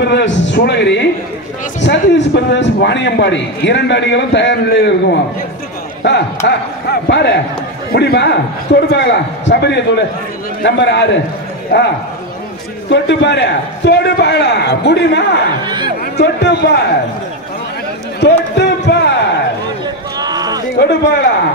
பிரதேஷ் சூளகிரி, சதீஷ் பிரதேஷ் வாணியம்பாடி. 2 அணிகளும் தயார் நிலையில் இருக்கும். பாரு முடியுமா? தொடு பார்க்கலாம். சபரிய தொடு நம்பர் 6. தொட்டு பாரு, தொடு பார்க்கலாம். முடியுமா? தொட்டு பார், தொட்டு பார், தொடு பார்க்கலாம்.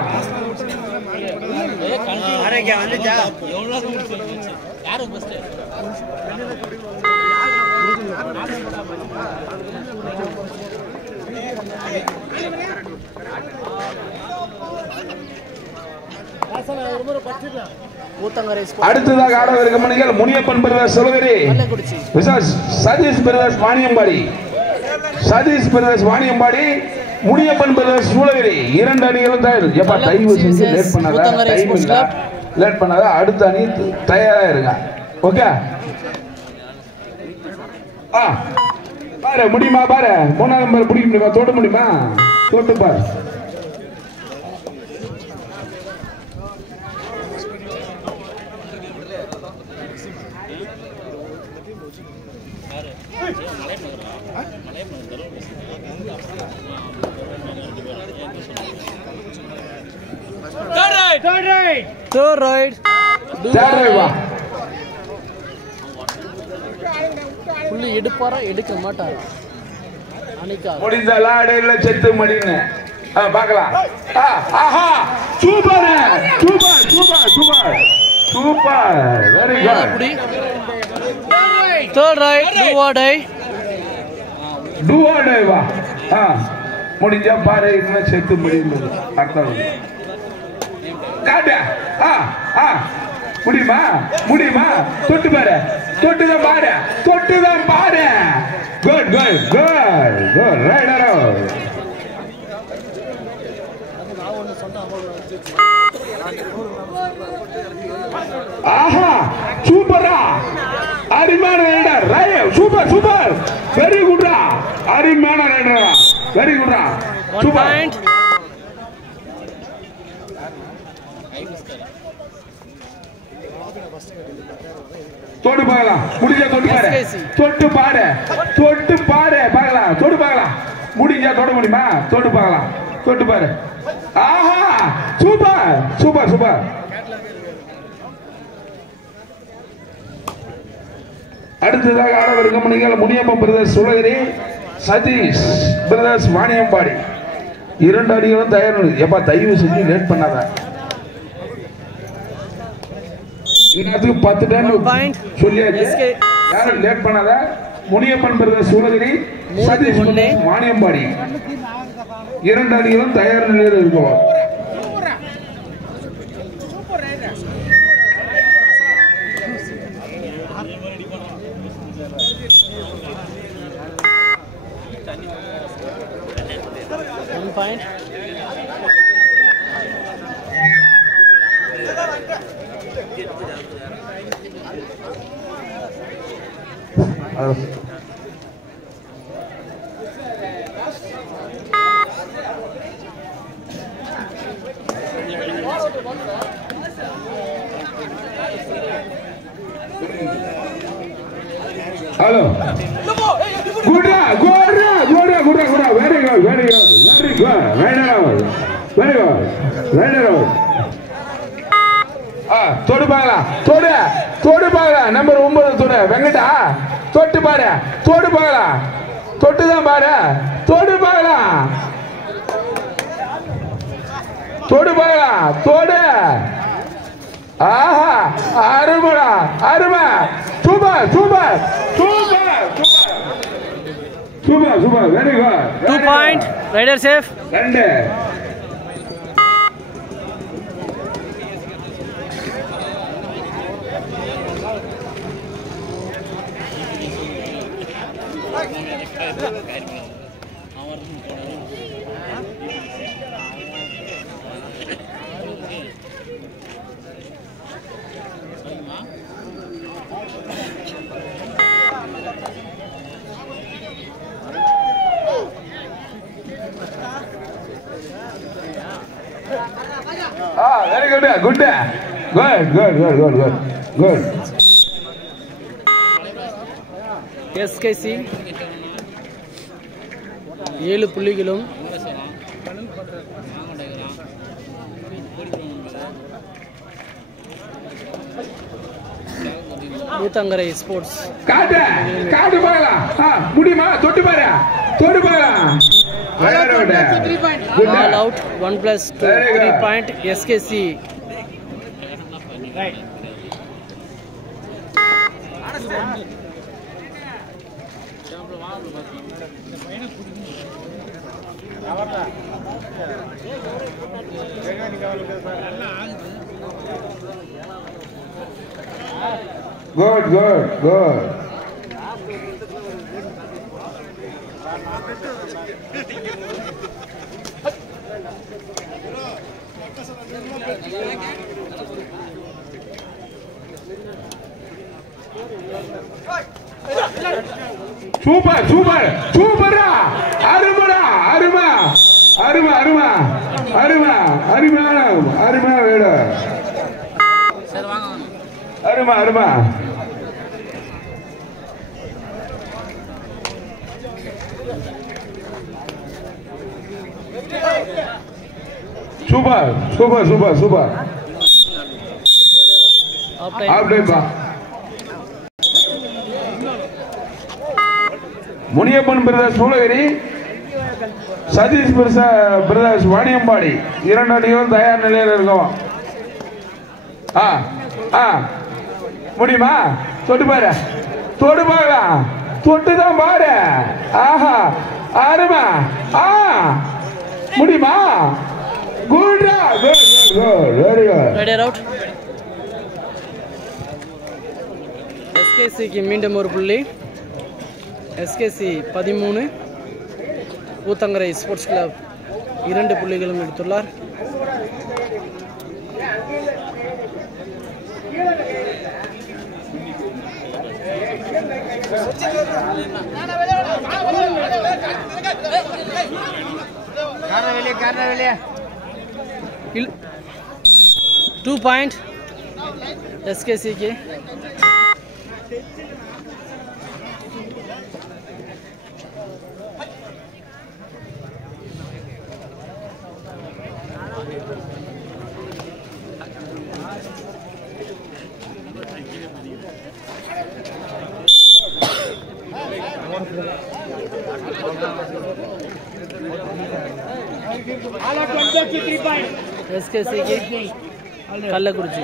அடுத்ததாக ஆடவிருக்கும் மணிகள் முனியப்பன் பிரதேஷ் சூளகிரி, சதீஷ் பிரதேஷ் வாணியம்பாடி. சதீஷ் பிரதேஷ் வாணியம்பாடி, முனியப்பன் பிரதேஷ் சூளகிரி. 2 அணிகளும் தயார். எப்பா தயவு செஞ்சு லேட் பண்ணாத, டைம் இல்ல, லேட் பண்ணாத. அடுத்த அணி தயாரா இருங்க. ஓகே. பாரு முடியுமா? பாரு 3ஆம் நம்பர் பிடிக்க முடியுமா? தொட முடியுமா? தொட்டு பாரு. Third right. புள்ளி எடுப்பாரா எடுக்க மாட்டாரா? முடிந்த லாடையில செத்து மடின்னு பார்க்கலாம். ஆஹா super super super super super, very good. Third right, do or die. Do or die வா. முடிஞ்சா பாரு, இன்னும் செத்து மடின்னு அர்த்தம். காட்டு. முடியுமா? முடியுமா? தொட்டு பாரு, தொட்டுதான் பாரு, தொட்டுதான் பாரு. Good good good good, right around. ஆஹா சூப்பரா, அருமையான ரைடர். சூப்பர் சூப்பர், வெரி குட்ரா, அருமையான ரைடரா, வெரி குட்ரா, சூப்பர். தொட்டு பார்க்கலாம். முடிஞ்சா தொட்டு பாரு, தொட்டு பாரு, தொட்டு பாரு பார்க்கலாம். தொட்டு பார்க்கலாம். முடிஞ்சா தொட முடியுமா? தொட்டு பார்க்கலாம். தொட்டு பாரு. ஆஹா சூப்பர் சூப்பர் சூப்பர். அடுத்ததாக ஆடவிருக்கும் மணிகள் முனியப்பன் பிரதேஷ் சூளகிரி, சதீஷ் பிரதேஷ் வாணியம்பாடி. 2 அணிகளும் தயார். எப்பா தயவு செஞ்சு லேட் பண்ணாத. இதுக்கு 10 டைம் சொல்லியாச்சு. யாரும் லேட் பண்ணாத. முனியப்பன் பிரதேஷ் சூளகிரி, சதீஷ் வாணியம்பாடி. 2 அணிகளும் தயார் நிலையில் இருக்கும். ஹலோ குட்ரா குட்ரா குட்ரா குட்ரா குட்ரா, very good very good very good, raider very good raider. தொடு பார்க்கலாம். தொடு தொடு பார்க்கலாம். நம்பர் 9 தொடு வெங்கடா. தொட்டு பாரு, தொடு பார்க்கலாம். தொட்டுதான் பாரு, தொடு பார்க்கலாம். தொடு பார்க்கலாம். தொடு. ஆஹா அருமடா, அருமை. Super super super super super, very good. 2 point, rider safe. 2. Very good, good, good, good, good, good, good, good. SKC 7 புள்ளிகளும் ஊத்தங்கரை ஸ்போர்ட்ஸ் காட்டு பார்க்கலாம் முடியுமா தொட்டு பாரு all out 1+2 3 point SKC good. சூப்பரா அருமா வேடு அருமா சூப்பர் முனியப்பன் பிரதேஷ் சூளகிரி சதீஷ் பிரதேஷ் வாணியம்பாடி 2 அணிகளும் தயார் நிலையில் இருக்கோம். முடியுமா தொட்டு பாரு தொட்டுதான் பாரு ஆஹா அருமா முடியுமா good very good raider out எஸ்கேசிக்கு மீண்டும் ஒரு புள்ளி எஸ்கேசி 13 ஊத்தங்கரை ஸ்போர்ட்ஸ் கிளப் 2 புள்ளிகளும் எடுத்துள்ளார். टू पॉइंट एसकेसी के एसकेसी के कल्लकुरिची